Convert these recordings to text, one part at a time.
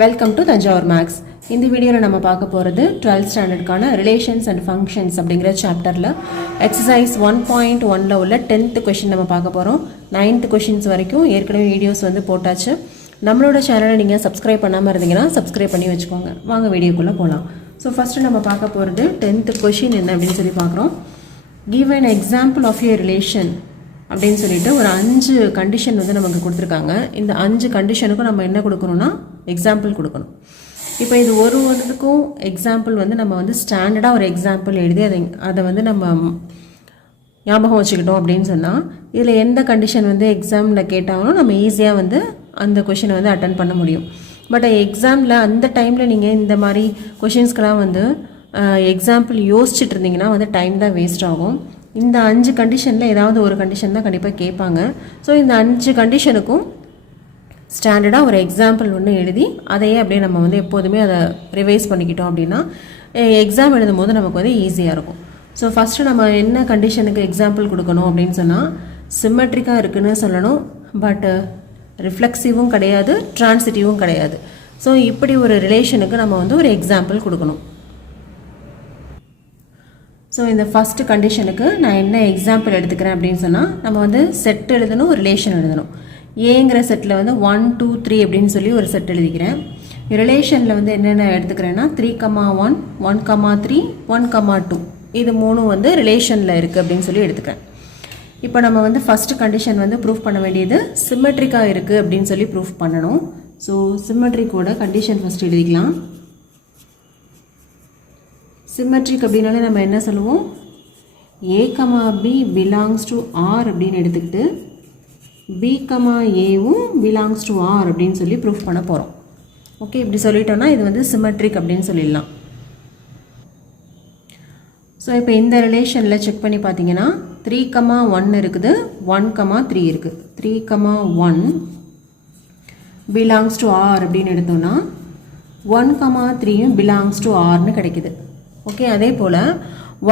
Welcome to Thanjavur maths. இந்த வீடியோவில் நம்ம பார்க்க போகிறது 12th ஸ்டாண்டர்டுக்கான ரிலேஷன்ஸ் அண்ட் ஃபங்க்ஷன்ஸ் அப்படிங்கிற சாப்டரில் எக்ஸசைஸ் 1.1ல் உள்ள 10th கொஷின் நம்ம பார்க்க போகிறோம். 9th கொஷின்ஸ் வரைக்கும் ஏற்கனவே வீடியோஸ் போட்டாச்சு. நம்மளோட சேனலை நீங்கள் சப்ஸ்கிரைப் பண்ணாமல் இருந்தீங்கன்னா சப்ஸ்கிரைப் பண்ணி வச்சுக்கோங்க. வாங்க வீடியோக்குள்ளே போகலாம். ஸோ ஃபஸ்ட்டு நம்ம பார்க்க போகிறது 10th கொஷின் என்ன அப்படின்னு சொல்லி பார்க்குறோம். Give an example of your relation அப்படின்னு சொல்லிட்டு ஒரு 5 கண்டிஷன் நமக்கு கொடுத்துருக்காங்க. இந்த 5 கண்டிஷனுக்கும் நம்ம என்ன கொடுக்கணும்னா எக்ஸாம்பிள் கொடுக்கணும். இப்போ இது ஒருவருக்கும் எக்ஸாம்பிள் நம்ம ஸ்டாண்டர்டாக ஒரு எக்ஸாம்பிள் எழுதி அதை நம்ம ஞாபகம் வச்சுக்கிட்டோம் அப்படின்னு சொன்னால் இதில் எந்த கண்டிஷன் எக்ஸாமில் கேட்டாலும் நம்ம ஈஸியாக அந்த கொஷினை அட்டன் பண்ண முடியும். பட் எக்ஸாமில் அந்த டைமில் நீங்கள் இந்த மாதிரி கொஷின்ஸ்க்கெலாம் எக்ஸாம்பிள் யோசிச்சுட்டு இருந்தீங்கன்னா டைம் தான் வேஸ்ட் ஆகும். இந்த 5 கண்டிஷனில் ஏதாவது ஒரு கண்டிஷன் தான் கண்டிப்பாக கேட்பாங்க. ஸோ இந்த 5 கண்டிஷனுக்கும் ஸ்டாண்டர்டாக ஒரு எக்ஸாம்பிள் எழுதி அதையே அப்படியே நம்ம எப்போதுமே அதை ரிவைஸ் பண்ணிக்கிட்டோம் அப்படின்னா எக்ஸாம் எழுதும் போது நமக்கு ஈஸியாக இருக்கும். ஸோ ஃபஸ்ட்டு நம்ம என்ன கண்டிஷனுக்கு எக்ஸாம்பிள் கொடுக்கணும் அப்படின்னு சொன்னால் சிம்மெட்ரிக்காக இருக்குதுன்னு சொல்லணும். பட் ரிஃப்ளெக்சிவும் கிடையாது, ட்ரான்சிட்டிவும் கிடையாது. ஸோ இப்படி ஒரு ரிலேஷனுக்கு நம்ம ஒரு எக்ஸாம்பிள் கொடுக்கணும். ஸோ இந்த ஃபஸ்ட்டு கண்டிஷனுக்கு நான் என்ன எக்ஸாம்பிள் எடுத்துக்கிறேன் அப்படின்னு சொன்னால் நம்ம செட் எழுதணும், ரிலேஷன் எழுதணும். ஏங்கிற செட்டில் 1, 2, 3 அப்படின்னு சொல்லி ஒரு செட் எழுதிக்கிறேன். ரிலேஷனில் என்னென்ன எடுத்துக்கிறேன்னா 3,1, 1,3, 1,2 இது மூணும் ரிலேஷனில் இருக்குது அப்படின்னு சொல்லி எடுத்துக்கிறேன். இப்போ நம்ம ஃபஸ்ட்டு கண்டிஷன் ப்ரூஃப் பண்ண வேண்டியது சிம்மெட்ரிக்காக இருக்குது அப்படின்னு சொல்லி ப்ரூஃப் பண்ணணும். ஸோ சிம்மெட்ரிக்கோட கண்டிஷன் ஃபஸ்ட் எழுதிக்கலாம். சிம்மெட்ரிக் அப்படின்னாலே நம்ம என்ன சொல்லுவோம், A, B belongs to R அப்படின்னு எடுத்துக்கிட்டு B, Aவும் belongs to R அப்படின்னு சொல்லி ப்ரூஃப் பண்ண போகிறோம். ஓகே, இப்படி சொல்லிட்டோம்னா இது சிம்மெட்ரிக் அப்படின்னு சொல்லிடலாம். ஸோ இப்போ இந்த ரிலேஷனில் செக் பண்ணி பார்த்தீங்கன்னா 3,1 இருக்குது, 1,3 இருக்குது. 3,1 belongs to R அப்படின்னு எடுத்தோம்னா 1,3யும் belongs to Rன்னு கிடைக்குது. ஓகே, அதே போல்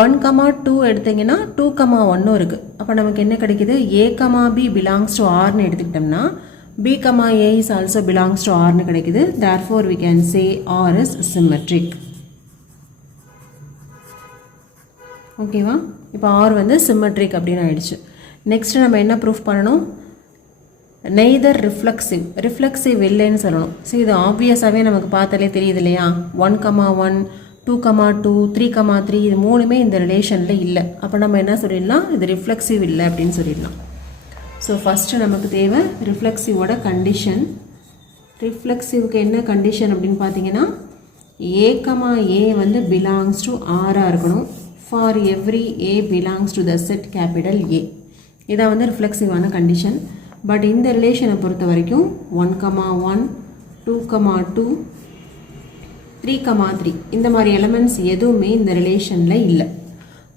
1,2 எடுத்திங்கன்னா 2,1 இருக்குது. அப்போ நமக்கு என்ன கிடைக்குது, A, B belongs to Rன்னு எடுத்துக்கிட்டோம்னா B, A is also belongs to Rன்னு கிடைக்குது. Therefore we can say R is symmetric. ஓகேவா, இப்போ R symmetric அப்படின்னு ஆயிடுச்சு. நெக்ஸ்ட் நம்ம என்ன ப்ரூஃப் பண்ணணும், நெய்தர் ரிஃப்ளெக்சிவ் இல்லைன்னு சொல்லணும். ஸோ இது ஆப்வியஸாகவே நமக்கு பார்த்தாலே தெரியுது இல்லையா, 1,1, 2,2, 3,3 இது மூணுமே இந்த ரிலேஷனில் இல்லை. அப்போ நம்ம என்ன சொல்லிடலாம், இது ரிஃப்ளெக்சிவ் இல்லை அப்படின்னு சொல்லிடலாம். ஸோ ஃபஸ்ட்டு நமக்கு தேவை ரிஃப்ளெக்சிவோட கண்டிஷன். ரிஃப்ளெக்சிவ்க்கு என்ன கண்டிஷன் அப்படின்னு பார்த்தீங்கன்னா A, A belongs to R இருக்கணும். For every A belongs to the set capital A. இதான் ரிஃப்ளெக்சிவான கண்டிஷன். பட் இந்த ரிலேஷனை பொறுத்த வரைக்கும் 1,1, 2,2, 3,3 இந்த மாதிரி எலமெண்ட்ஸ் எதுவுமே இந்த ரிலேஷனில் இல்லை.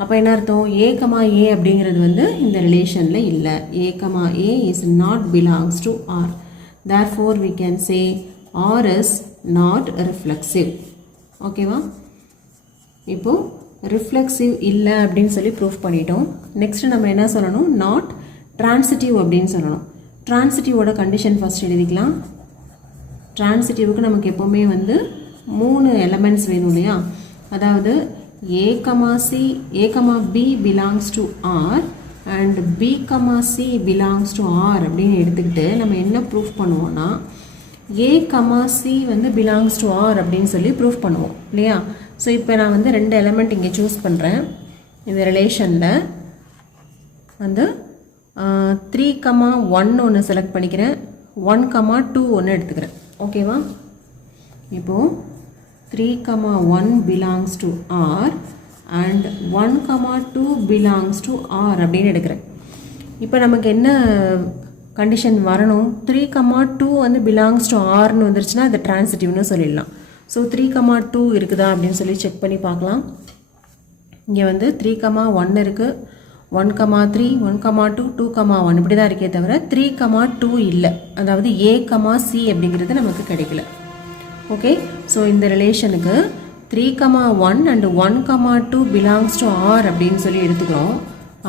அப்போ என்ன அர்த்தம், A, A அப்படிங்கிறது இந்த ரிலேஷனில் இல்லை. A, A is not belongs to R. Therefore we can say R is not reflexive. ஓகேவா, இப்போது ரிஃப்ளெக்சிவ் இல்லை அப்படின்னு சொல்லி ப்ரூஃப் பண்ணிட்டோம். நெக்ஸ்ட் நம்ம என்ன சொல்லணும், நாட் ட்ரான்சிட்டிவ் அப்படின்னு சொல்லணும். ட்ரான்சிட்டிவோட கண்டிஷன் ஃபஸ்ட் எழுதிக்கலாம். ட்ரான்சிட்டிவ்க்கு நமக்கு எப்போவுமே 3 எலமெண்ட்ஸ் வேணும் இல்லையா, அதாவது A, B belongs to R and B, C belongs to R அப்படின்னு எடுத்துக்கிட்டு நம்ம என்ன ப்ரூஃப் பண்ணுவோம்னா A, C belongs to R அப்படின்னு சொல்லி ப்ரூஃப் பண்ணுவோம் இல்லையா. ஸோ இப்போ நான் 2 எலமெண்ட் இங்கே சூஸ் பண்ணுறேன். இந்த ரிலேஷனில் 3,1 ஒன்று செலக்ட் பண்ணிக்கிறேன், 1,2 ஒன்று எடுத்துக்கிறேன். ஓகேவா, இப்போது 3,1 belongs to R and 1,2 belongs to R அப்படின்னு எடுக்கிறேன். இப்போ நமக்கு என்ன கண்டிஷன் வரணும், 3,2 belongs to Rன்னு வந்துருச்சுன்னா அது ட்ரான்சிட்டிவ்னு சொல்லிடலாம். ஸோ 3,2 இருக்குதா அப்படின்னு சொல்லி செக் பண்ணி பார்க்கலாம். இங்கே 3,1 இருக்குது, 1,3, 1,2, 2,1 இப்படி தான் இருக்கே தவிர 3,2 இல்லை. அதாவது A, C அப்படிங்கிறது நமக்கு கிடைக்கல. ஓகே, ஸோ இந்த ரிலேஷனுக்கு 3,1 and 1,2 belongs to R அப்படின்னு சொல்லி எடுத்துக்கிறோம்.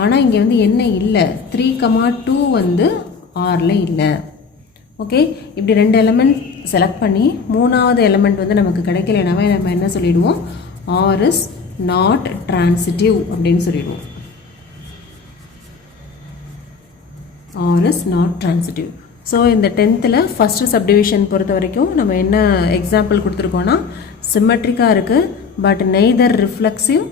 ஆனால் இங்கே என்ன இல்லை, 3,2 Rல இல்லை. ஓகே, இப்படி 2 எலமெண்ட் செலக்ட் பண்ணி மூணாவது எலமெண்ட் வந்து நமக்கு கிடைக்கலனாவே நம்ம என்ன சொல்லிடுவோம், ஆர் இஸ் நாட் டிரான்சிட்டிவ் அப்படின்னு சொல்லிடுவோம். R is not transitive. So இந்த 10th ஃபஸ்ட்டு சப்டிவிஷன் பொறுத்த வரைக்கும் நம்ம என்ன எக்ஸாம்பிள் கொடுத்துருக்கோன்னா, சிமெட்ரிக்காக இருக்குது but neither reflexive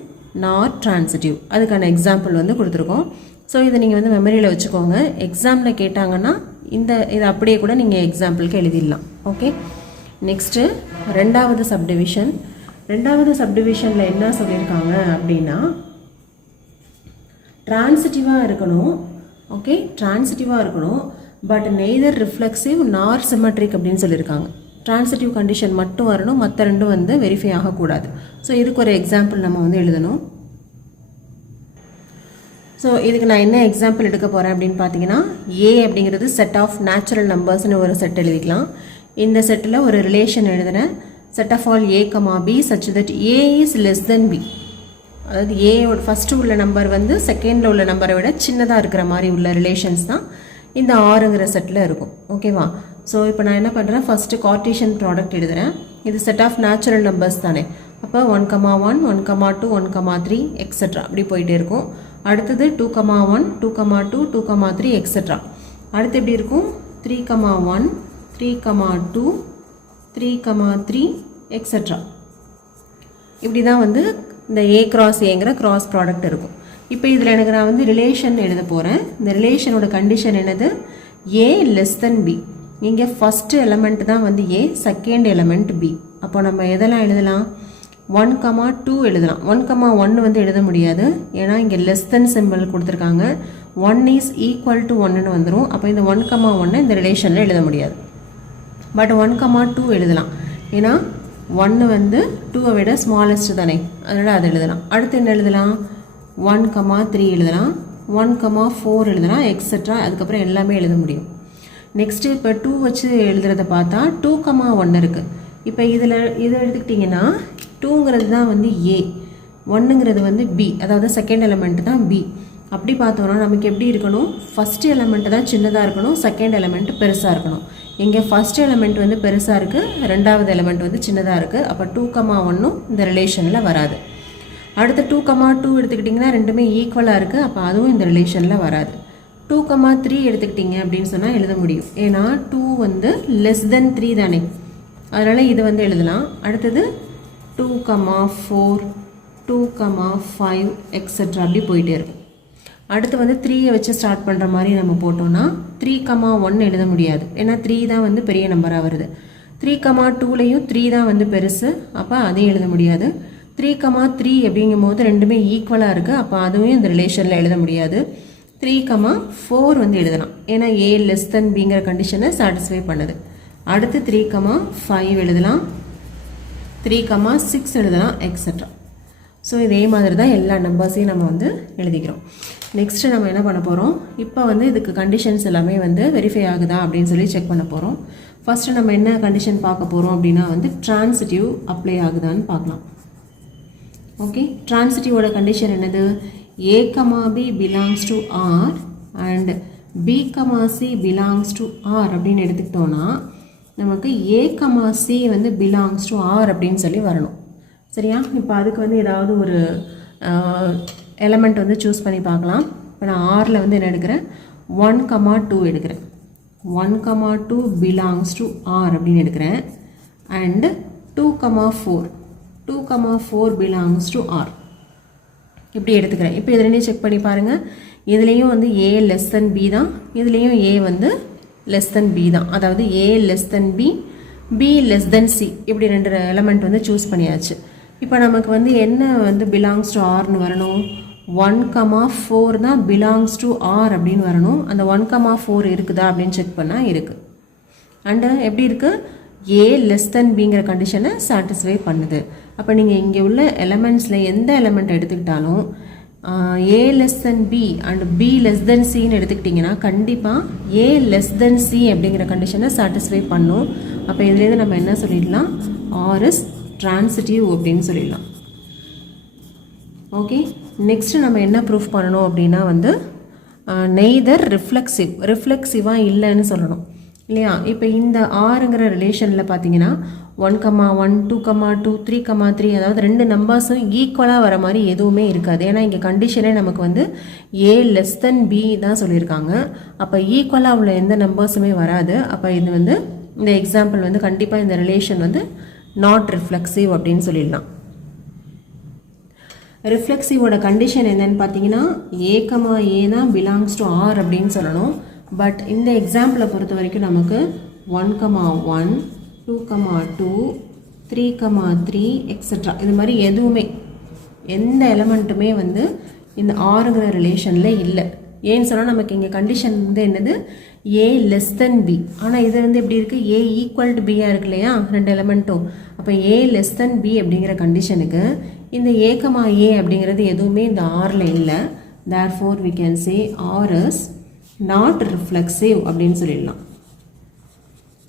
not transitive, அதுக்கான எக்ஸாம்பிள் வந்து கொடுத்துருக்கோம். ஸோ இதை நீங்கள் வந்து மெமரியில் வச்சுக்கோங்க. எக்ஸாமில் கேட்டாங்கன்னா இதை அப்படியே கூட நீங்கள் எக்ஸாம்பிளுக்கு எழுதிடலாம். ஓகே, நெக்ஸ்ட்டு ரெண்டாவது சப்டிவிஷனில் என்ன சொல்லியிருக்காங்க அப்படின்னா, டிரான்சிட்டிவாக இருக்கணும். ஓகே, டிரான்சிட்டிவாக இருக்கணும் பட் நெய்தர் ரிஃப்ளெக்சிவ் நார் சிமெட்ரிக் அப்படின்னு சொல்லியிருக்காங்க. டிரான்சிட்டிவ் கண்டிஷன் மட்டும் வரணும், மற்ற ரெண்டும் வந்து வெரிஃபை ஆகக்கூடாது. ஸோ இதுக்கு ஒரு எக்ஸாம்பிள் நம்ம வந்து எழுதணும். ஸோ இதுக்கு நான் என்ன எக்ஸாம்பிள் எடுக்க போகிறேன் அப்படின்னு பார்த்தீங்கன்னா, ஏ அப்படிங்கிறது செட் ஆஃப் நேச்சுரல் நம்பர்ஸ்னு ஒரு செட் எழுதிக்கலாம். இந்த செட்டில் ஒரு ரிலேஷன் எழுதுகிறேன், set of all A comma B such that A is less than B. அதாவது ஏயோட ஃபஸ்ட்டு உள்ள நம்பர் வந்து செகண்டில் உள்ள நம்பரை விட சின்னதாக இருக்கிற மாதிரி உள்ள ரிலேஷன்ஸ் தான் இந்த ஆறுங்கிற செட்டில் இருக்கும். ஓகேவா? ஸோ இப்போ நான் என்ன பண்ணுறேன், ஃபஸ்ட்டு கார்ட்டீசியன் ப்ராடக்ட் எழுதுகிறேன். இது செட் ஆஃப் நேச்சுரல் நம்பர்ஸ் தானே, அப்போ 1,1 1,2 1,3 எக்ஸெட்ரா அப்படி போயிட்டே இருக்கும். அடுத்தது 2,1 2,2 2,3 எக்ஸெட்ரா. அடுத்து எப்படி இருக்கும், 3,1 3,2 3,3 எக்ஸெட்ரா. இப்படி தான் வந்து இந்த ஏ கிராஸ் ஏங்கிற கிராஸ் ப்ராடக்ட் இருக்கும். இப்போ இதில் எனக்கு நான் வந்து ரிலேஷன் எழுத போகிறேன். இந்த ரிலேஷனோட கண்டிஷன் என்னது, ஏ லெஸ் தென் பி. இங்கே ஃபஸ்ட்டு எலமெண்ட் தான் வந்து ஏ, செகண்ட் எலமெண்ட் பி. அப்போ நம்ம எதெல்லாம் எழுதலாம், 1,2 எழுதலாம். 1,1 வந்து எழுத முடியாது, ஏன்னா இங்கே லெஸ் தென் சிம்பிள் கொடுத்துருக்காங்க. 1 இஸ் ஈக்குவல் டு 1ன்னு வந்துடும். அப்போ இந்த 1,1 இந்த ரிலேஷனில் எழுத முடியாது. பட் 1,2 எழுதலாம், ஏன்னா 1 வந்து 2வை விட ஸ்மாலஸ்ட் தானே, அதனால் அது எழுதலாம். அடுத்து என்ன எழுதலாம், 1,3 எழுதலாம், 1,4 எழுதலாம், எக்ஸெட்ரா. அதுக்கப்புறம் எல்லாமே எழுத முடியும். நெக்ஸ்ட்டு இப்போ 2 வச்சு எழுதுறத பார்த்தா 2,1 இருக்குது. இப்போ இதை எடுத்துக்கிட்டிங்கன்னா 2ங்கிறது தான் வந்து ஏ, 1ங்கிறது வந்து பி, அதாவது செகண்ட் எலமெண்ட் தான் பி. அப்படி பார்த்தோன்னா நமக்கு எப்படி இருக்கணும், ஃபஸ்ட்டு எலமெண்ட் தான் சின்னதாக இருக்கணும், செகண்ட் எலமெண்ட் பெருசாக இருக்கணும். இங்கே ஃபஸ்ட் எலமெண்ட் வந்து பெருசாக இருக்குது, ரெண்டாவது எலமெண்ட் வந்து சின்னதாக இருக்குது. அப்போ 2,1 இந்த ரிலேஷனில் வராது. அடுத்து 2,2 எடுத்துக்கிட்டிங்கன்னா ரெண்டுமே ஈக்குவலாக இருக்குது, அப்போ அதுவும் இந்த ரிலேஷனில் வராது. 2,3 எடுத்துக்கிட்டிங்க அப்படின்னு சொன்னால் எழுத முடியும், ஏன்னா 2 வந்து லெஸ் தென் 3 தானே, அதனால் இது வந்து எழுதலாம். அடுத்தது 2,4 2,5 எக்ஸெட்ரா அப்படி போயிட்டே இருக்கும். அடுத்து வந்து 3யை வச்சு ஸ்டார்ட் பண்ணுற மாதிரி நம்ம போட்டோம்னா 3,1 எழுத முடியாது, ஏன்னா 3 தான் வந்து பெரிய நம்பராக வருது. 3,2லையும் 3 தான் வந்து பெருசு, அப்போ அதையும் எழுத முடியாது. 3,3 அப்படிங்கும் போது ரெண்டுமே ஈக்குவலாக இருக்குது, அப்போ அதுவும் இந்த ரிலேஷனில் எழுத முடியாது. 3,4 வந்து எழுதலாம், ஏன்னா ஏ லெஸ் தென் பிங்கிற கண்டிஷனை சாட்டிஸ்ஃபை பண்ணுது. அடுத்து 3,5 எழுதலாம், 3,6 எழுதலாம், எக்ஸெட்ரா. ஸோ இதே மாதிரி தான் எல்லா நம்பர்ஸையும் நம்ம வந்து எழுதிக்கிறோம். நெக்ஸ்ட்டு நம்ம என்ன பண்ண போகிறோம், இப்போ வந்து இதுக்கு கண்டிஷன்ஸ் எல்லாமே வந்து வெரிஃபை ஆகுதா அப்படின்னு சொல்லி செக் பண்ண போகிறோம். ஃபஸ்ட்டு நம்ம என்ன கண்டிஷன் பார்க்க போகிறோம் அப்படின்னா வந்து டிரான்சிட்டிவ் அப்ளை ஆகுதான்னு பார்க்கலாம். ஓகே, டிரான்சிட்டிவோட கண்டிஷன் என்னது, a, b belongs to r and b, c belongs to r அப்படின்னு எடுத்துக்கிட்டோன்னா நமக்கு a, c வந்து belongs to r அப்படின்னு சொல்லி வரணும். சரியா? இப்போ அதுக்கு வந்து ஏதாவது ஒரு எலமெண்ட் வந்து சூஸ் பண்ணி பார்க்கலாம். இப்போ நான் ஆரில் வந்து என்ன எடுக்கிறேன், 1,2 எடுக்கிறேன். 1,2 belongs to r அப்படின்னு எடுக்கிறேன். அண்டு 2,4 belongs to r இப்படி எடுத்துக்கிறேன். இப்போ இதில் செக் பண்ணி பாருங்கள், இதுலேயும் வந்து a லெஸ் தென் b தான், இதுலேயும் a வந்து லெஸ் தென் b தான். அதாவது a less than b, b less than c, இப்படி ரெண்டு எலமெண்ட் வந்து சூஸ் பண்ணியாச்சு. இப்போ நமக்கு வந்து என்ன வந்து பிலாங்ஸ் டு ஆர்னு வரணும், 1,4 தான் பிலாங்ஸ் டு ஆர் அப்படின்னு வரணும். அந்த 1,4 இருக்குதா அப்படின்னு செக் பண்ணால் இருக்குது. அண்டு எப்படி இருக்குது, ஏ லெஸ் தென் பிங்கிற கண்டிஷனை சாட்டிஸ்ஃபை பண்ணுது. அப்போ நீங்கள் இங்கே உள்ள எலமெண்ட்ஸில் எந்த எலமெண்ட் எடுத்துக்கிட்டாலும் A less than B and B less than சின்னு எடுத்துக்கிட்டிங்கன்னா கண்டிப்பாக ஏ லெஸ் தென் சி அப்படிங்கிற கண்டிஷனை சாட்டிஸ்ஃபை பண்ணும். அப்போ இதுலேருந்து நம்ம என்ன சொல்லிடலாம், ஆர் இஸ் டிரான்சிட்டிவ் அப்படின்னு சொல்லிடலாம். ஓகே, நெக்ஸ்ட்டு நம்ம என்ன ப்ரூஃப் பண்ணணும் அப்படின்னா வந்து நெய்தர் ரிஃப்ளெக்சிவாக இல்லைன்னு சொல்லணும். இல்லையா? இப்போ இந்த ஆறுங்கிற ரிலேஷனில் பார்த்தீங்கன்னா 1,1 2,2 3,3 அதாவது ரெண்டு நம்பர்ஸும் ஈக்குவலாக வர மாதிரி எதுவுமே இருக்காது. ஏன்னா இங்கே கண்டிஷனே நமக்கு வந்து a<b தான் சொல்லியிருக்காங்க. அப்போ ஈக்குவலாக உள்ள எந்த நம்பர்ஸுமே வராது. அப்போ இது வந்து இந்த எக்ஸாம்பிள் வந்து கண்டிப்பாக இந்த ரிலேஷன் வந்து நாட் ரிஃப்ளெக்சிவ் அப்படின்னு சொல்லிடலாம். ரிஃப்ளெக்சிவோட கண்டிஷன் என்னன்னு பார்த்தீங்கன்னா a, தான் பிலாங்ஸ் டு ஆர் அப்படின்னு சொல்லணும். பட் இந்த எக்ஸாம்பிளை பொறுத்த வரைக்கும் நமக்கு 1,1 2,2 3,3 எக்ஸெட்ரா இது மாதிரி எதுவுமே எந்த எலமெண்ட்டுமே வந்து இந்த ஆறுங்கிற ரிலேஷனில் இல்லை. ஏன்னு சொன்னால் நமக்கு இங்கே கண்டிஷன் வந்து என்னது a<b. ஆனால் இது வந்து எப்படி இருக்குது a = b இருக்கு இல்லையா ரெண்டு எலமெண்ட்டும். அப்போ a<b அப்படிங்கிற கண்டிஷனுக்கு இந்த a, அப்படிங்கிறது எதுவுமே இந்த ஆரில் இல்லை. therefore we can say r is not reflexive அப்படின்னு சொல்லிடலாம்.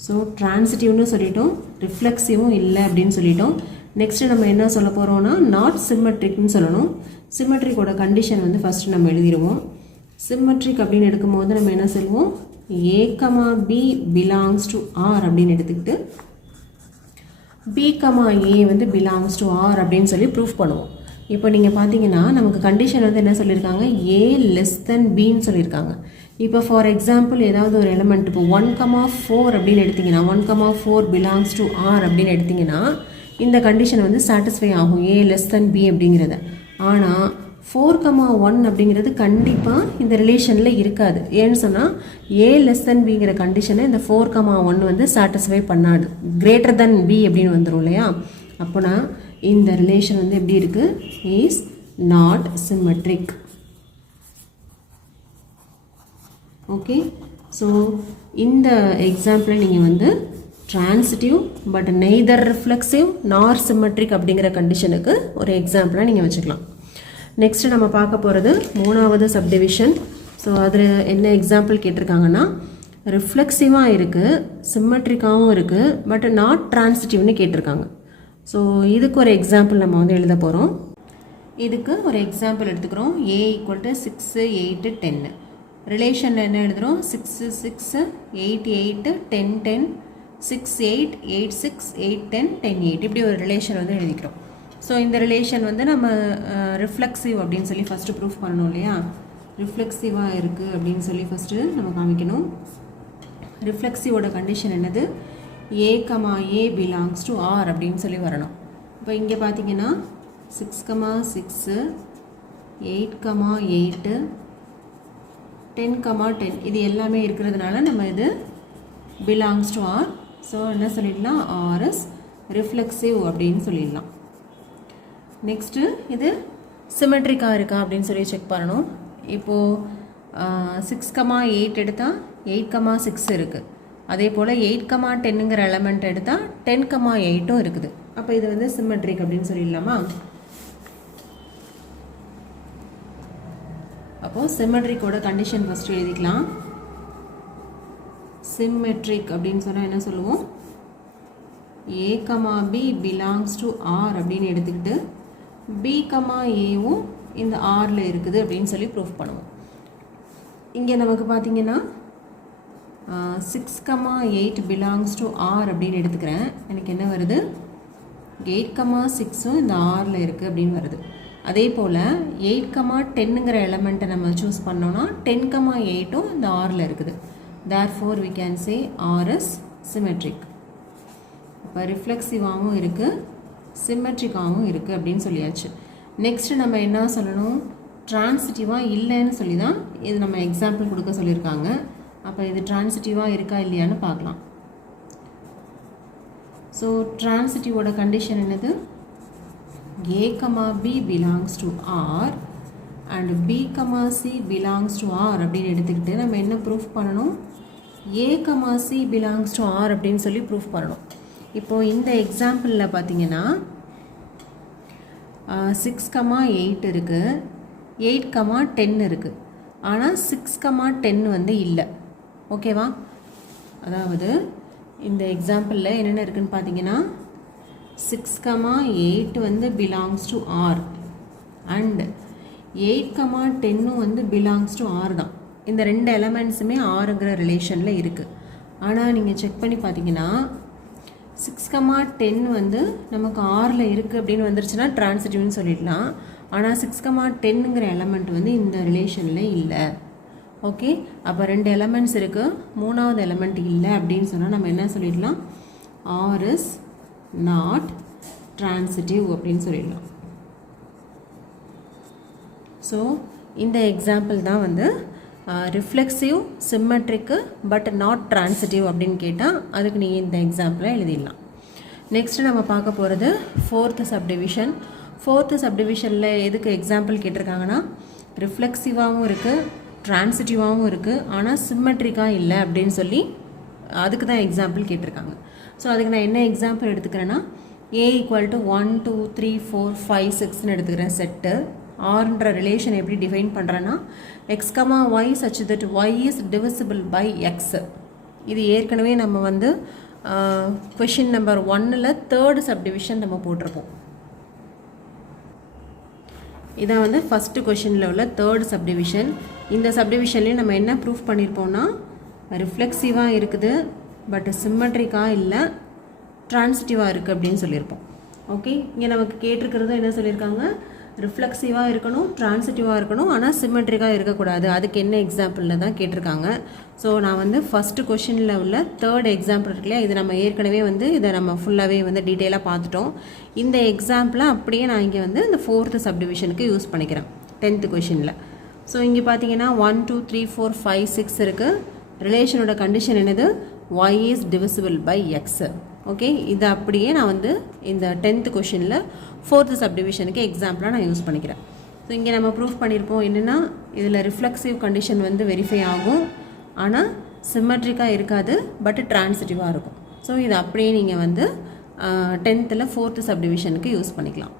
ஸோ டிரான்சிட்டிவ்னு சொல்லிட்டோம், ரிஃப்ளெக்சிவும் இல்லை அப்படின்னு சொல்லிட்டோம். நெக்ஸ்ட்டு நம்ம என்ன சொல்ல போகிறோம்னா நாட் சிம்மெட்ரிக்னு சொல்லணும். சிம்மெட்ரிக்கோட கண்டிஷன் வந்து ஃபஸ்ட்டு நம்ம எழுதிடுவோம். சிம்மெட்ரிக் அப்படின்னு எடுக்கும்போது நம்ம என்ன சொல்லுவோம் a, b belongs to r அப்படின்னு எடுத்துக்கிட்டு b, a வந்து belongs to r அப்படின்னு சொல்லி ப்ரூஃப் பண்ணுவோம். இப்போ நீங்கள் பார்த்தீங்கன்னா நமக்கு கண்டிஷன் வந்து என்ன சொல்லியிருக்காங்க a<b சொல்லியிருக்காங்க. இப்போ ஃபார் எக்ஸாம்பிள் ஏதாவது ஒரு எலிமெண்ட் இப்போ 1,4 அப்படின்னு எடுத்திங்கன்னா 1,4 belongs to r அப்படின்னு எடுத்திங்கன்னா இந்த கண்டிஷன் வந்து சாட்டிஸ்ஃபை ஆகும் a<b அப்படிங்கிறத. ஆனால் 4,1 அப்படிங்கிறது கண்டிப்பாக இந்த ரிலேஷனில் இருக்காது. ஏன்னு சொன்னால் a<bங்கிற கண்டிஷனை இந்த 4,1 வந்து சாட்டிஸ்ஃபை பண்ணாது. கிரேட்டர் தென் b அப்படின்னு வந்துடும் இல்லையா? அப்போனா இந்த ரிலேஷன் வந்து எப்படி இருக்குது is not symmetric. Okay, so இந்த எக்ஸாம்பிளை நீங்கள் வந்து டிரான்சிட்டிவ் பட் நெய்தர் ரிஃப்ளெக்சிவ் நார் சிம்மெட்ரிக் அப்படிங்கிற கண்டிஷனுக்கு ஒரு எக்ஸாம்பிளாக நீங்கள் வச்சுக்கலாம். நெக்ஸ்ட்டு நம்ம பார்க்க போகிறது மூணாவது சப்டிவிஷன். ஸோ அதில் என்ன எக்ஸாம்பிள் கேட்டிருக்காங்கன்னா ரிஃப்ளெக்சிவாக இருக்குது, சிம்மெட்ரிக்காகவும் இருக்குது, பட் நாட் டிரான்சிட்டிவ்னு கேட்டிருக்காங்க. ஸோ இதுக்கு ஒரு எக்ஸாம்பிள் நம்ம வந்து எழுத போகிறோம். இதுக்கு ஒரு எக்ஸாம்பிள் எடுத்துக்கிறோம். a = 6 8 10. ரிலேஷனில் என்ன எழுதுகிறோம் 6 6 8 8 10 10 6 8 8 6 8 10 10 8 இப்படி ஒரு ரிலேஷன் வந்து எழுதிக்கிறோம். ஸோ இந்த ரிலேஷன் வந்து நம்ம ரிஃப்ளெக்சிவ் அப்படின்னு சொல்லி ஃபஸ்ட்டு ப்ரூஃப் பண்ணணும் இல்லையா? ரிஃப்ளெக்சிவாக இருக்குது அப்படின்னு சொல்லி ஃபஸ்ட்டு நம்ம காமிக்கணும். ரிஃப்ளெக்சிவோட கண்டிஷன் என்னது a, belongs to r அப்படின்னு சொல்லி வரணும். இப்போ இங்கே பார்த்தீங்கன்னா 6, 8, 8 10, 10 இது எல்லாமே இருக்கிறதுனால நம்ம இது belongs to r. ஸோ என்ன சொல்லிடலாம் r is reflexive அப்படின்னு சொல்லிடலாம். நெக்ஸ்ட்டு இது சிமெட்ரிக்காக இருக்கா அப்படின்னு சொல்லி செக் பண்ணணும். இப்போது 6, 8 எடுத்தால் 8, 6 இருக்குது. அதே போல் 8, 10ங்கிற எலமெண்ட் எடுத்தால் 10, 8ம் இருக்குது. அப்போ இது வந்து சிமெட்ரிக் அப்படின்னு சொல்லிடலாமா? அப்போது சிமெட்ரிக்கோட கண்டிஷன் ஃபஸ்ட்டு எழுதிக்கலாம். சிம்மெட்ரிக் அப்படின்னு சொன்னால் என்ன சொல்லுவோம் a, b belongs to r அப்படின்னு எடுத்துக்கிட்டு b, aவும் இந்த rல இருக்குது அப்படின்னு சொல்லி ப்ரூஃப் பண்ணுவோம். இங்கே நமக்கு பார்த்தீங்கன்னா 6, 8 belongs to r அப்படின்னு எடுத்துக்கிறேன். எனக்கு என்ன வருது 8, 6ம் இந்த rல இருக்குது அப்படின்னு வருது. அதே போல் 8, 10ங்கிற எலமெண்ட்டை நம்ம சூஸ் பண்ணோன்னா 10, 8ம் இந்த rல இருக்குது. therefore we can say r is symmetric. இப்போ ரிஃப்ளெக்சிவாகவும் இருக்குது, சிம்மெட்ரிக்காகவும் இருக்குது அப்படின்னு சொல்லியாச்சு. நெக்ஸ்ட்டு நம்ம என்ன சொல்லணும் டிரான்சிட்டிவாக இல்லைன்னு சொல்லி தான் இது நம்ம எக்ஸாம்பிள் கொடுக்க சொல்லியிருக்காங்க. அப்போ இது டிரான்சிட்டிவாக இருக்கா இல்லையான்னு பார்க்கலாம். ஸோ டிரான்சிட்டிவோட கண்டிஷன் என்னது a, b belongs to r and b, c belongs to r அப்படின்னு எடுத்துக்கிட்டு நம்ம என்ன ப்ரூஃப் பண்ணணும் a, c belongs to r அப்படின்னு சொல்லி ப்ரூஃப் பண்ணணும். இப்போது இந்த எக்ஸாம்பிளில் பார்த்தீங்கன்னா 6, 8 இருக்குது, 8, 10 இருக்குது. ஆனால் 6, 10 வந்து இல்லை. ஓகேவா? அதாவது இந்த எக்ஸாம்பிளில் என்னென்ன இருக்குதுன்னு பார்த்தீங்கன்னா 6, 8 வந்து belongs to r and 8, 10 வந்து belongs to r தான். இந்த ரெண்டு எலமெண்ட்ஸுமே ஆறுங்கிற ரிலேஷனில் இருக்குது. ஆனால் நீங்கள் செக் பண்ணி பார்த்தீங்கன்னா 6,10 வந்து நமக்கு ஆரில் இருக்குது அப்படின்னு வந்துருச்சுன்னா ட்ரான்சிட்டிவ்னு சொல்லிடலாம். ஆனால் 6,10ங்கிற எலமெண்ட் வந்து இந்த ரிலேஷனில் இல்லை. ஓகே, அப்போ 2 எலமெண்ட்ஸ் இருக்குது, 3வது எலமெண்ட் இல்லை அப்படின்னு சொன்னால் நம்ம என்ன சொல்லிடலாம், ஆர் இஸ் நாட் ட்ரான்சிட்டிவ் அப்படின்னு சொல்லிடலாம். ஸோ இந்த எக்ஸாம்பிள் தான் வந்து ரிஃப்ளெக்சிவ் சிம்மெட்ரிக்கு பட் நாட் ட்ரான்சிட்டிவ் அப்படின்னு கேட்டால் அதுக்கு நீங்கள் இந்த எக்ஸாம்பிளை எழுதிடலாம். நெக்ஸ்ட் நம்ம பார்க்க போகிறது 4th சப்டிவிஷன். 4th சப்டிவிஷனில் எதுக்கு எக்ஸாம்பிள் கேட்டிருக்காங்கன்னா ரிஃப்ளெக்சிவாகவும் இருக்குது, ட்ரான்சிட்டிவாகவும் இருக்குது, ஆனால் சிம்மெட்ரிக்காக இல்லை அப்படின்னு சொல்லி அதுக்கு தான் எக்ஸாம்பிள் கேட்டிருக்காங்க. ஸோ அதுக்கு நான் என்ன எக்ஸாம்பிள் எடுத்துக்கிறேன்னா A = 1 2 3 4 5 6ன்னு எடுத்துக்கிறேன் செட்டு. ஆர்ன்ற ரிலேஷன் எப்படி டிஃபைன் பண்ணுறேன்னா x, y such that y is divisible by x. இது ஏற்கனவே நம்ம வந்து கொஷின் நம்பர் 1ல் 3rd சப்டிவிஷன் நம்ம போட்டிருப்போம். இதான் வந்து ஃபஸ்ட்டு கொஷினில் உள்ள 3rd சப்டிவிஷன். இந்த சப்டிவிஷன்லேயும் நம்ம என்ன ப்ரூஃப் பண்ணியிருப்போம்னா ரிஃப்ளெக்சிவாக இருக்குது பட் சிம்மெட்ரிக்காக இல்லை, ட்ரான்சிட்டிவாக இருக்குது அப்படின்னு சொல்லியிருப்போம். ஓகே, இங்கே நமக்கு கேட்டிருக்கிறது என்ன சொல்லியிருக்காங்க, ரிஃப்ளெக்சிவாக இருக்கணும், ட்ரான்சிட்டிவாக இருக்கணும், ஆனால் சிம்மெட்ரிக்காக இருக்கக்கூடாது. அதுக்கு என்ன எக்ஸாம்பிளில் தான் கேட்டிருக்காங்க. ஸோ நான் வந்து ஃபஸ்ட்டு கொஷினில் உள்ள 3rd எக்ஸாம்பிள் இருக்குல்லையா, இது நம்ம ஏற்கனவே வந்து இதை நம்ம ஃபுல்லாகவே வந்து டீட்டெயிலாக பார்த்துட்டோம். இந்த எக்ஸாம்பிளை அப்படியே நான் இங்கே வந்து இந்த 4th சப்டிவிஷனுக்கு யூஸ் பண்ணிக்கிறேன் 10th கொஷினில். ஸோ இங்கே பார்த்தீங்கன்னா 1 2 3 4 5 6 இருக்குது. ரிலேஷனோட கண்டிஷன் என்னது, y is divisible by x. Okay, இது அப்படியே நான் வந்து இந்த 10th கொஷினில் 4th சப்டிவிஷனுக்கு எக்ஸாம்பிளாக நான் யூஸ் பண்ணிக்கிறேன். ஸோ இங்கே நம்ம ப்ரூஃப் பண்ணியிருப்போம் என்னென்னா இதில் ரிஃப்ளெக்சிவ் கண்டிஷன் வந்து வெரிஃபை ஆகும், ஆனால் சிம்மெட்ரிக்காக இருக்காது பட் ட்ரான்சிட்டிவாக இருக்கும். ஸோ இது அப்படியே நீங்கள் வந்து 10th 4th சப்டிவிஷனுக்கு யூஸ் பண்ணிக்கலாம்.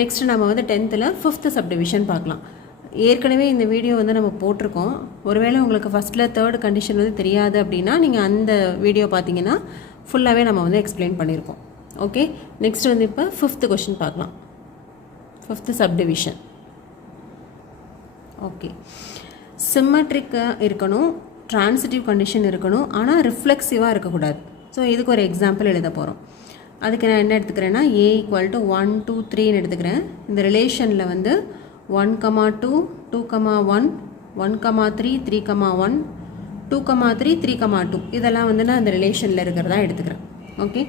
நெக்ஸ்ட் நம்ம வந்து 10th 5th சப்டிவிஷன் பார்க்கலாம். ஏற்கனவே இந்த வீடியோ வந்து நம்ம போட்டிருக்கோம். ஒருவேளை உங்களுக்கு ஃபஸ்ட்டில் 3rd கண்டிஷன் வந்து தெரியாது அப்படின்னா நீங்கள் அந்த வீடியோ பார்த்தீங்கன்னா ஃபுல்லாகவே நம்ம வந்து எக்ஸ்பிளைன் பண்ணியிருக்கோம். ஓகே, நெக்ஸ்ட் வந்து இப்போ 5th கொஷின் பார்க்கலாம். 5th subdivision. ஓகே, சிம்மெட்ரிக்காக இருக்கணும், ட்ரான்சிட்டிவ் கண்டிஷன் இருக்கணும், ஆனால் ரிஃப்ளெக்சிவாக இருக்கக்கூடாது. ஸோ இதுக்கு ஒரு எக்ஸாம்பிள் எழுத போகிறோம். அதுக்கு நான் என்ன எடுத்துக்கிறேன்னா A = 1 2 3ன்னு எடுத்துக்கிறேன். இந்த ரிலேஷனில் வந்து 1, 2, 2, 1, 1, 3, 3, 1, 2, 3, 3, 2 இதெல்லாம் வந்து நான் அந்த ரிலேஷனில் இருக்கிறதா எடுத்துக்கிறேன். ஓகே,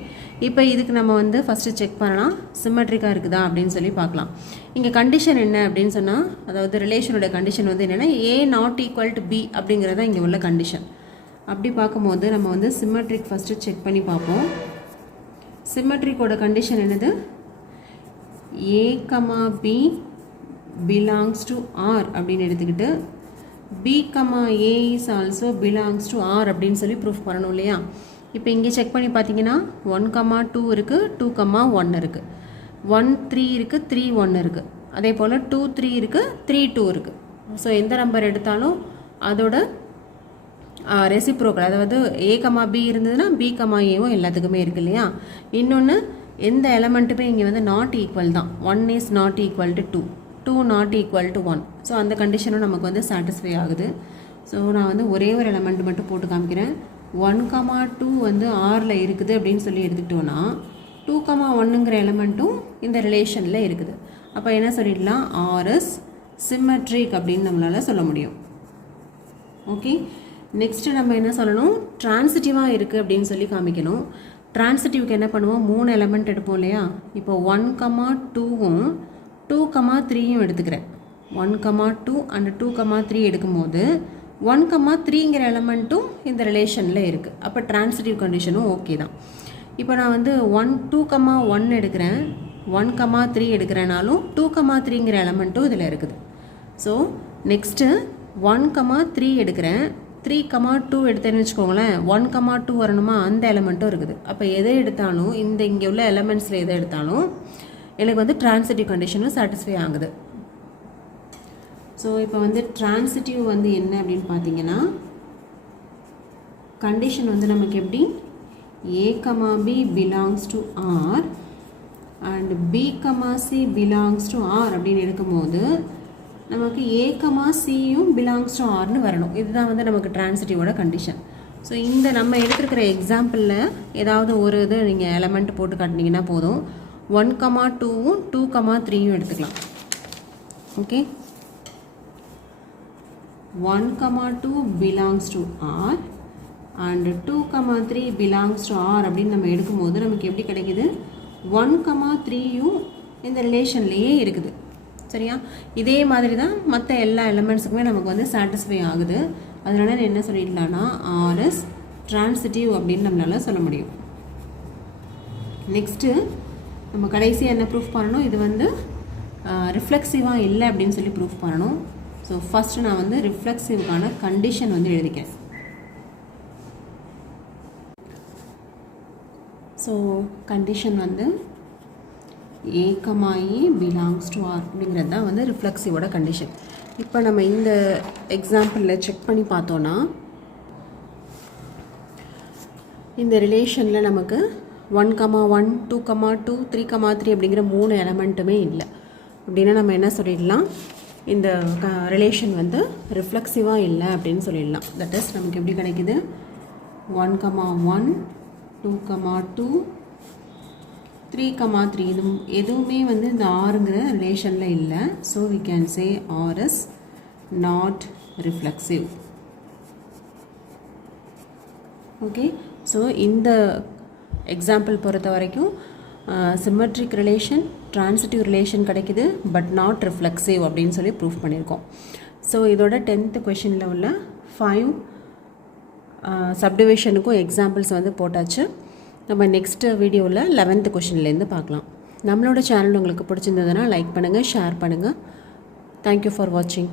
இப்போ இதுக்கு நம்ம வந்து ஃபஸ்ட்டு செக் பண்ணலாம் சிம்மெட்ரிக்காக இருக்குதா அப்படின்னு சொல்லி பார்க்கலாம். இங்கே கண்டிஷன் என்ன அப்படின்னு சொன்னால், அதாவது ரிலேஷனோட கண்டிஷன் வந்து என்னென்னா A ≠ B அப்படிங்கிறதா இங்கே உள்ள கண்டிஷன். அப்படி பார்க்கும்போது நம்ம வந்து சிம்மெட்ரிக் ஃபஸ்ட்டு செக் பண்ணி பார்ப்போம். சிம்மெட்ரிக்கோட கண்டிஷன் என்னது, A, B belongs to R அப்படின்னு எடுத்துக்கிட்டு B, A is also belongs to R அப்படின்னு சொல்லி ப்ரூஃப் பண்ணணும் இல்லையா. இப்போ இங்கே செக் பண்ணி பார்த்தீங்கன்னா 1, 2 இருக்குது, 2, 1 இருக்குது, 1, 3 இருக்குது, 3, 1 இருக்குது, அதே போல் 2, 3 இருக்குது, 3, 2 இருக்குது. ஸோ எந்த நம்பர் எடுத்தாலும் அதோட ரெசிப்ரோக்கல், அதாவது A, B இருந்ததுன்னா B, Aவும் எல்லாத்துக்குமே இருக்குது இல்லையா. இன்னொன்று எந்த எலமெண்ட்டுமே இங்கே வந்து நாட் ஈக்குவல் தான். 1 is not equal to 2, 2 not equal to 1. So அந்த கண்டிஷனும் நமக்கு வந்து சாட்டிஸ்ஃபை ஆகுது. ஸோ நான் வந்து ஒரே ஒரு எலமெண்ட் மட்டும் போட்டு காமிக்கிறேன். 1, 2 வந்து ஆரில் இருக்குது அப்படின்னு சொல்லி எடுத்துக்கிட்டோன்னா 2, 1ங்கிற எலமெண்ட்டும் இந்த ரிலேஷனில் இருக்குது. அப்போ என்ன சொல்லிடலாம், ஆர் இஸ் சிம்மெட்ரிக் அப்படின்னு நம்மளால் சொல்ல முடியும். ஓகே, நெக்ஸ்ட்டு நம்ம என்ன சொல்லணும், ட்ரான்சிட்டிவாக இருக்குது அப்படின்னு சொல்லி காமிக்கணும். ட்ரான்சிட்டிவ்க்கு என்ன பண்ணுவோம், 3 எலமெண்ட் எடுப்போம் இல்லையா. இப்போ 1, 2வும் 2, 3யும் எடுத்துக்கிறேன். 1, 2 அண்ட் 2, 3 எடுக்கும்போது 1, 3ங்கிற எலமெண்ட்டும் இந்த ரிலேஷனில் இருக்குது. அப்போ ட்ரான்சிட்டிவ் கண்டிஷனும் ஓகே தான். இப்போ நான் வந்து 1, 2, 1 எடுக்கிறேன், 1, 3 எடுக்கிறேனாலும் 2, 3ங்கிற எலமெண்ட்டும் இதில் இருக்குது. ஸோ நெக்ஸ்ட்டு 1, 3 எடுக்கிறேன், 3, 2 எடுத்தேன்னு வச்சுக்கோங்களேன், 1, 2 வரணுமா, அந்த எலமெண்ட்டும் இருக்குது. அப்போ எதை எடுத்தாலும் இந்த இங்கே உள்ள எலமெண்ட்ஸில் எதை எடுத்தாலும் எனக்கு வந்து ட்ரான்சிட்டிவ் கண்டிஷனும் சாட்டிஸ்ஃபை ஆகுது. ஸோ இப்போ வந்து ட்ரான்சிட்டிவ் வந்து என்ன அப்படின்னு பார்த்தீங்கன்னா, கண்டிஷன் வந்து நமக்கு எப்படி, A, B belongs to R and B, C belongs to R அப்படின்னு எடுக்கும்போது நமக்கு A, Cயும் belongs to Rன்னு வரணும். இதுதான் வந்து நமக்கு ட்ரான்சிட்டிவோட கண்டிஷன். ஸோ இந்த நம்ம எடுத்துருக்கிற எக்ஸாம்பிளில் ஏதாவது ஒரு இது நீங்கள் எலமெண்ட் போட்டு காட்டினீங்கன்னா போதும். 1,2வும் 2,3யும் எடுத்துக்கலாம். Okay, 1,2 belongs to R and 2,3 belongs to R அப்படின்னு நம்ம எடுக்கும்போது நமக்கு எப்படி கிடைக்குது? 1,3யும் இந்த ரிலேஷன்லேயே இருக்குது. சரியா? இதே மாதிரி தான் மற்ற எல்லா எலிமெண்ட்ஸுக்குமே நமக்கு வந்து சாட்டிஸ்ஃபை ஆகுது. அதனால என்ன சொல்லிடலாம்னா ஆர்எஸ் ட்ரான்சிட்டிவ் அப்படின்னு நம்மளால சொல்ல முடியும். நெக்ஸ்ட்டு நம்ம கடைசியாக என்ன ப்ரூஃப் பண்ணணும்? இது வந்து ரிஃப்ளெக்சிவாக இல்லை அப்படின்னு சொல்லி ப்ரூஃப் பண்ணணும். ஸோ ஃபஸ்ட்டு நான் வந்து ரிஃப்ளெக்சிவ்கான கண்டிஷன் வந்து எழுதிக்கிறேன். ஸோ கண்டிஷன் வந்து A, E பிலாங்ஸ் டு ஆர் அப்படிங்கிறது தான் வந்து ரிஃப்ளெக்சிவோட கண்டிஷன். இப்போ நம்ம இந்த எக்ஸாம்பிளில் செக் பண்ணி பார்த்தோன்னா இந்த ரிலேஷனில் நமக்கு 1,1, 2,2, 3,3 அப்படிங்கிற 3 எலமெண்ட்டுமே இல்லை. அப்படின்னா நம்ம என்ன சொல்லிடலாம்? இந்த ரிலேஷன் வந்து ரிஃப்ளெக்சிவாக இல்லை அப்படின்னு சொல்லிடலாம். தட் இஸ் நமக்கு எப்படி கிடைக்குது? 1,1, 2,2, 3,3 இது எதுவுமே வந்து இந்த ஆறுங்கிற ரிலேஷனில் இல்லை. So we can say R is not reflexive. Okay, so இந்த எக்ஸாம்பிள் பொறுத்த வரைக்கும் சிமெட்ரிக் ரிலேஷன், ட்ரான்சிட்டிவ் ரிலேஷன் கிடைக்குது, பட் நாட் ரிஃப்ளெக்சிவ் அப்படின்னு சொல்லி ப்ரூஃப் பண்ணியிருக்கோம். ஸோ இதோட 10th கொஷினில் உள்ள 5 சப்டிவிஷனுக்கும் எக்ஸாம்பிள்ஸ் வந்து போட்டாச்சு. நம்ம நெக்ஸ்ட்டு வீடியோவில் 11th கொஷின்லேருந்து பார்க்கலாம். நம்மளோட சேனல் உங்களுக்கு பிடிச்சிருந்ததுன்னா லைக் பண்ணுங்கள், ஷேர் பண்ணுங்கள். தேங்க்யூ ஃபார் வாட்சிங்.